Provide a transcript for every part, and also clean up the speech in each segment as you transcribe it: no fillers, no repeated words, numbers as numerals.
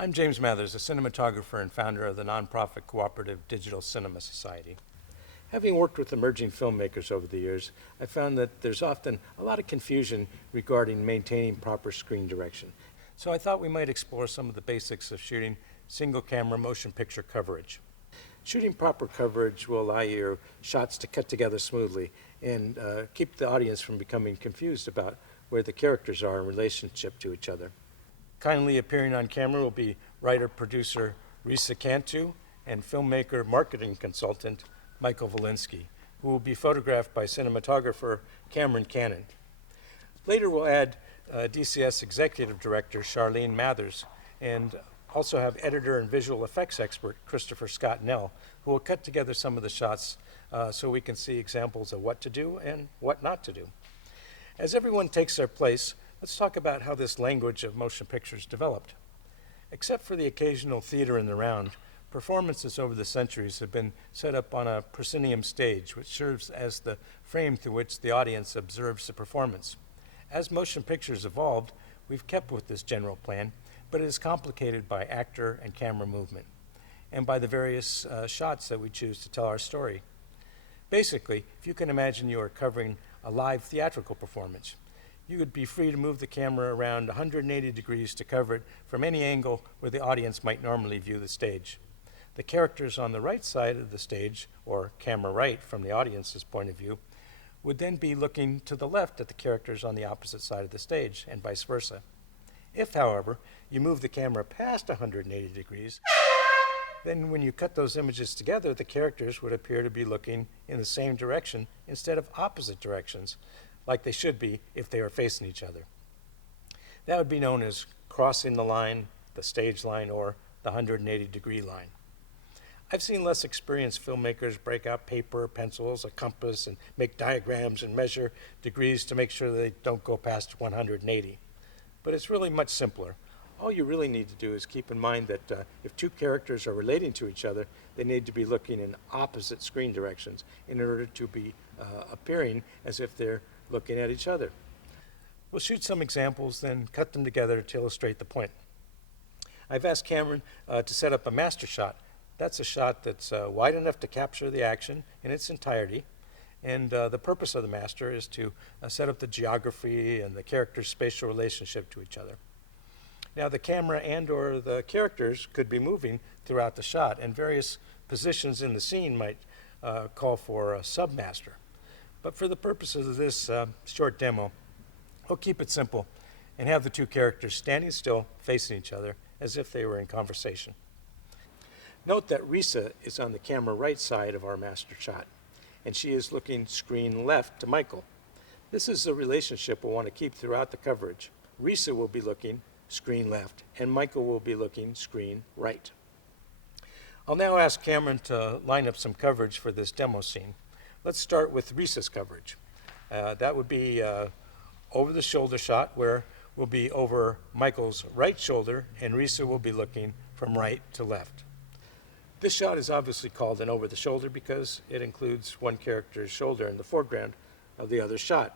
I'm James Mathers, a cinematographer and founder of the nonprofit cooperative Digital Cinema Society. Having worked with emerging filmmakers over the years, I found that there's often a lot of confusion regarding maintaining proper screen direction. So I thought we might explore some of the basics of shooting single camera motion picture coverage. Shooting proper coverage will allow your shots to cut together smoothly and keep the audience from becoming confused about where the characters are in relationship to each other. Kindly appearing on camera will be writer-producer Risa Cantu and filmmaker marketing consultant Michael Valinsky, who will be photographed by cinematographer Cameron Cannon. Later we'll add DCS executive director Charlene Mathers and also have editor and visual effects expert Christopher Scott Nell, who will cut together some of the shots so we can see examples of what to do and what not to do. As everyone takes their place, let's talk about how this language of motion pictures developed. Except for the occasional theater in the round, performances over the centuries have been set up on a proscenium stage, which serves as the frame through which the audience observes the performance. As motion pictures evolved, we've kept with this general plan, but it is complicated by actor and camera movement, and by the various shots that we choose to tell our story. Basically, if you can imagine you are covering a live theatrical performance, you would be free to move the camera around 180 degrees to cover it from any angle where the audience might normally view the stage. The characters on the right side of the stage, or camera right from the audience's point of view, would then be looking to the left at the characters on the opposite side of the stage, and vice versa. If, however, you move the camera past 180 degrees, then when you cut those images together, the characters would appear to be looking in the same direction instead of opposite directions, like they should be if they are facing each other. That would be known as crossing the line, the stage line, or the 180-degree line. I've seen less experienced filmmakers break out paper, pencils, a compass, and make diagrams and measure degrees to make sure they don't go past 180. But it's really much simpler. All you really need to do is keep in mind that if two characters are relating to each other, they need to be looking in opposite screen directions in order to be appearing as if they're looking at each other. We'll shoot some examples, then cut them together to illustrate the point. I've asked Cameron to set up a master shot. That's a shot that's wide enough to capture the action in its entirety, and the purpose of the master is to set up the geography and the characters' spatial relationship to each other. Now the camera and or the characters could be moving throughout the shot, and various positions in the scene might call for a submaster. But for the purposes of this short demo, we'll keep it simple and have the two characters standing still, facing each other, as if they were in conversation. Note that Risa is on the camera right side of our master shot, and she is looking screen left to Michael. This is the relationship we'll want to keep throughout the coverage. Risa will be looking screen left, and Michael will be looking screen right. I'll now ask Cameron to line up some coverage for this demo scene. Let's start with Risa's coverage. That would be over the shoulder shot, where we'll be over Michael's right shoulder, and Risa will be looking from right to left. This shot is obviously called an over the shoulder because it includes one character's shoulder in the foreground of the other shot.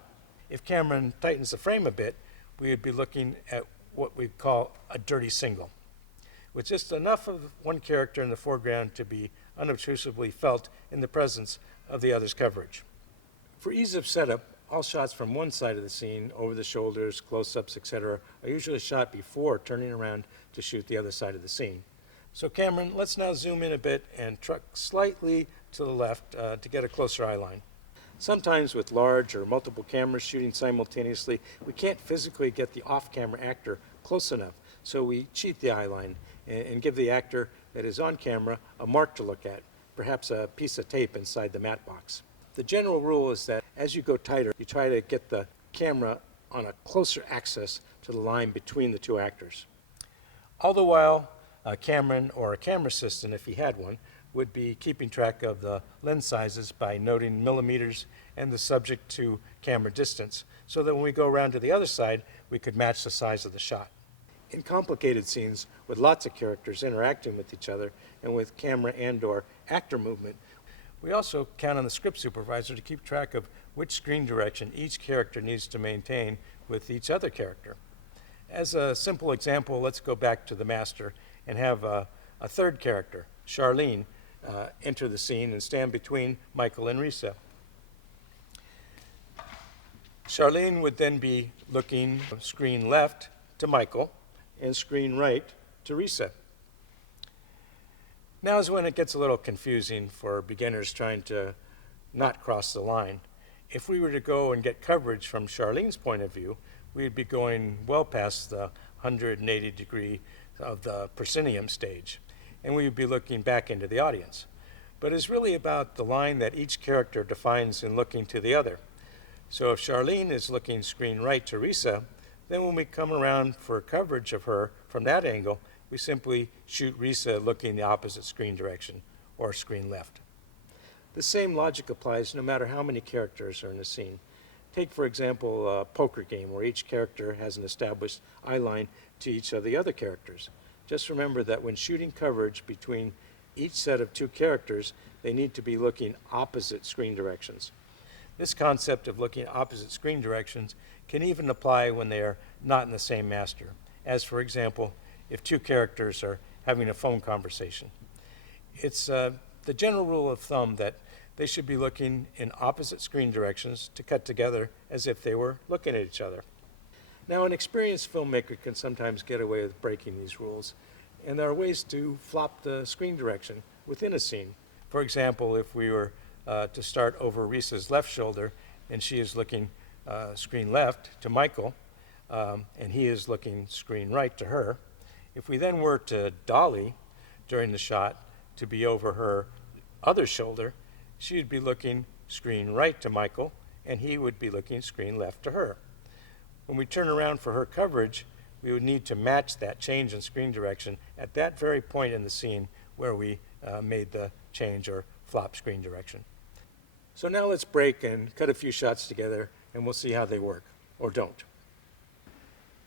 If Cameron tightens the frame a bit, we would be looking at what we call a dirty single, with just enough of one character in the foreground to be unobtrusively felt in the presence of the other's coverage. For ease of setup, all shots from one side of the scene, over the shoulders, close-ups, etc., are usually shot before turning around to shoot the other side of the scene. So Cameron, let's now zoom in a bit and truck slightly to the left to get a closer eye line. Sometimes with large or multiple cameras shooting simultaneously, we can't physically get the off-camera actor close enough, so we cheat the eye line and give the actor that is on camera a mark to look at, perhaps a piece of tape inside the matte box. The general rule is that as you go tighter, you try to get the camera on a closer access to the line between the two actors. All the while, Cameron, or a camera assistant if he had one, would be keeping track of the lens sizes by noting millimeters and the subject to camera distance, so that when we go around to the other side, we could match the size of the shot. In complicated scenes with lots of characters interacting with each other and with camera and or actor movement, we also count on the script supervisor to keep track of which screen direction each character needs to maintain with each other character. As a simple example, let's go back to the master and have a third character, Charlene, enter the scene and stand between Michael and Risa. Charlene would then be looking screen left to Michael and screen right to Risa. Now is when it gets a little confusing for beginners trying to not cross the line. If we were to go and get coverage from Charlene's point of view, we'd be going well past the 180 degree of the proscenium stage, and we would be looking back into the audience. But it's really about the line that each character defines in looking to the other. So if Charlene is looking screen right to Risa, then when we come around for coverage of her from that angle, we simply shoot Risa looking the opposite screen direction, or screen left. The same logic applies no matter how many characters are in a scene. Take, for example, a poker game where each character has an established eye line to each of the other characters. Just remember that when shooting coverage between each set of two characters, they need to be looking opposite screen directions. This concept of looking opposite screen directions can even apply when they are not in the same master, as for example, if two characters are having a phone conversation. It's the general rule of thumb that they should be looking in opposite screen directions to cut together as if they were looking at each other. Now, an experienced filmmaker can sometimes get away with breaking these rules, and there are ways to flop the screen direction within a scene. For example, if we were to start over Risa's left shoulder, and she is looking screen left to Michael, and he is looking screen right to her. If we then were to dolly during the shot to be over her other shoulder, she would be looking screen right to Michael, and he would be looking screen left to her. When we turn around for her coverage, we would need to match that change in screen direction at that very point in the scene where we made the change or flop screen direction. So now let's break and cut a few shots together, and we'll see how they work, or don't.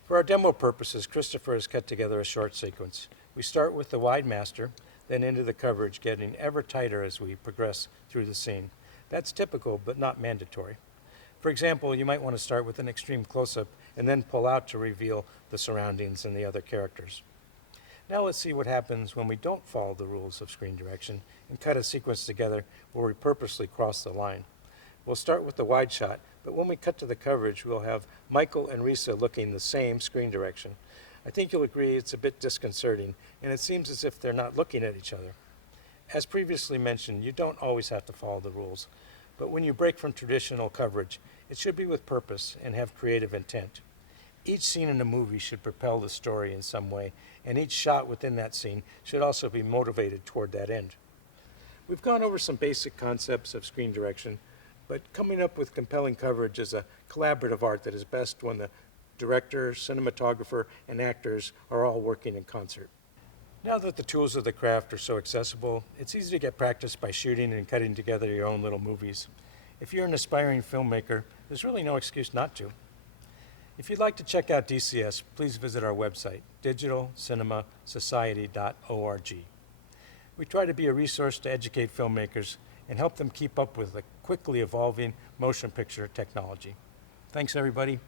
For our demo purposes, Christopher has cut together a short sequence. We start with the wide master, then into the coverage, getting ever tighter as we progress through the scene. That's typical, but not mandatory. For example, you might want to start with an extreme close-up and then pull out to reveal the surroundings and the other characters. Now let's see what happens when we don't follow the rules of screen direction and cut a sequence together where we purposely cross the line. We'll start with the wide shot, but when we cut to the coverage, we'll have Michael and Risa looking the same screen direction. I think you'll agree it's a bit disconcerting, and it seems as if they're not looking at each other. As previously mentioned, you don't always have to follow the rules, but when you break from traditional coverage, it should be with purpose and have creative intent. Each scene in a movie should propel the story in some way, and each shot within that scene should also be motivated toward that end. We've gone over some basic concepts of screen direction, but coming up with compelling coverage is a collaborative art that is best when the director, cinematographer, and actors are all working in concert. Now that the tools of the craft are so accessible, it's easy to get practice by shooting and cutting together your own little movies. If you're an aspiring filmmaker, there's really no excuse not to. If you'd like to check out DCS, please visit our website, digitalcinemasociety.org. We try to be a resource to educate filmmakers and help them keep up with the quickly evolving motion picture technology. Thanks, everybody.